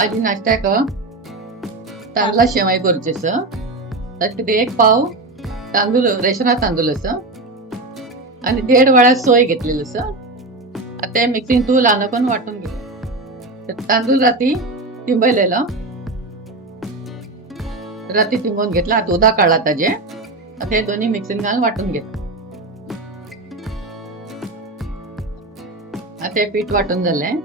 आज नाश्त्याक तांदळा शेवाय करचे तातूंत एक पाव तांदूळ रेशना तांदूळ आणि 1.5 वळा सोय घेतलेलो आता ते मिक्सिंग तूं ल्हान करून वाटून घेतलं. तांदूळ राती तिंबयलेलो, राती तिंबून घेतला. आता उदक काढला ताजे. आता हे दोन्ही मिक्सिंग घालून वाटून घेतलं. आता हे पीठ वाटून झालंय.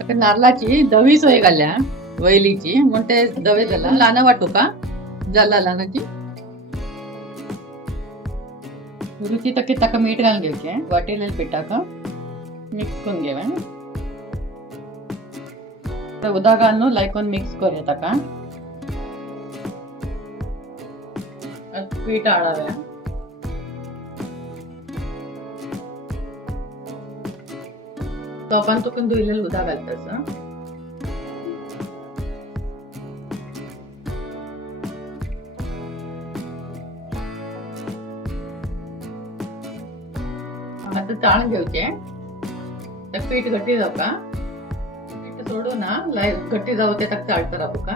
आता नारळाची धवी सोय घाल्या वयलीची म्हणून ते धवे झाला. ल्हान वाटू का जाला ल्हानाची रुची तकी ताका मीठ घालून घेवचे. वाटिलेल्या पिठाक मिक्स करून घेवं. उदक घालून लायकून मिक्स करूया ताका. पीठ हाडव्या. तोपान तुकून धुयलेलं उदक घालता. आता चाळून घेवचे. पीठ घट्टी जावका. पीठ सोडू ना घट्टी जाऊ ते ताका चाळता रावूका.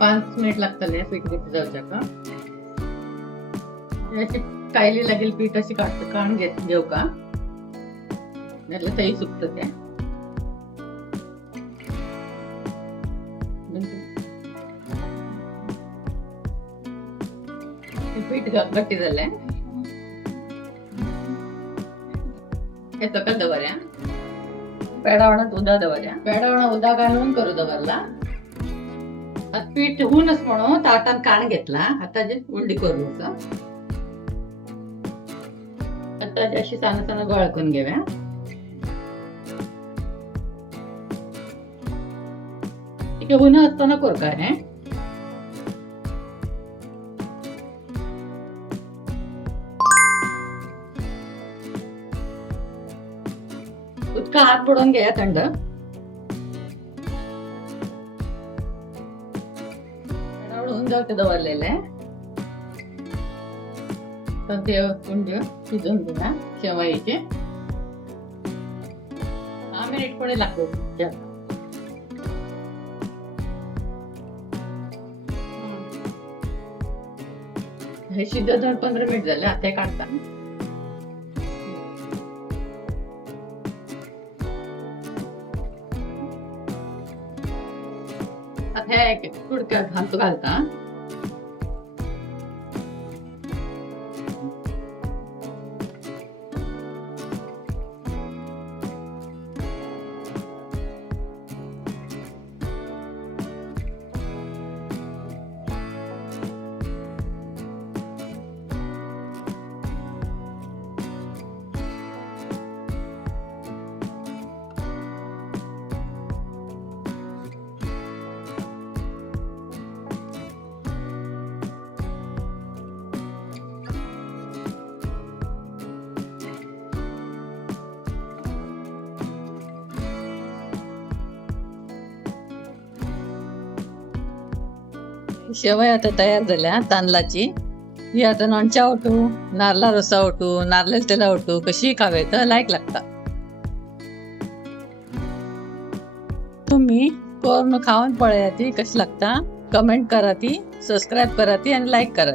5 मिनिट लागतले पीठ घट्टी जावच्याक. अशी कायली लागेल पीठ अशी काढून घेऊ का नाहीतर तई सुकत ते. पीठ गट्टी झालंय. हे सकल दवऱ्या. पेडावणात उदक दवऱ्या. पेडावणा उदक घालून करू दवरला. आता पीठ होऊनच म्हणून ताटान काण घेतला. आता जे उंडी करू आता अशी चांगलं चांगलं गोळा करून घेऊया. ठीक आहे. ऊन असताना करू काय उदका हात बुडवून घ्या थंड. होऊन जाऊ ते दवरलेले. तर ते उंडी शिजून घेऊया शेवाईचे. 6 मिनिट कोणी लागतो. हे शिजत 15 मिनिट झाले. आता हे काढता. आता हे कुडक्यात घालता. शेवय आता तयार झाल्या तांदळाची. ही आता लोणच्या ओटू, नारळा रसा ओटू, नारळाच्या तेला ओटू कशी खावे तर लायक लागता. तुम्ही करून खाऊन पळया ती कशी लागता. कमेंट करा ती, सबस्क्राईब करा ती आणि लाईक करा.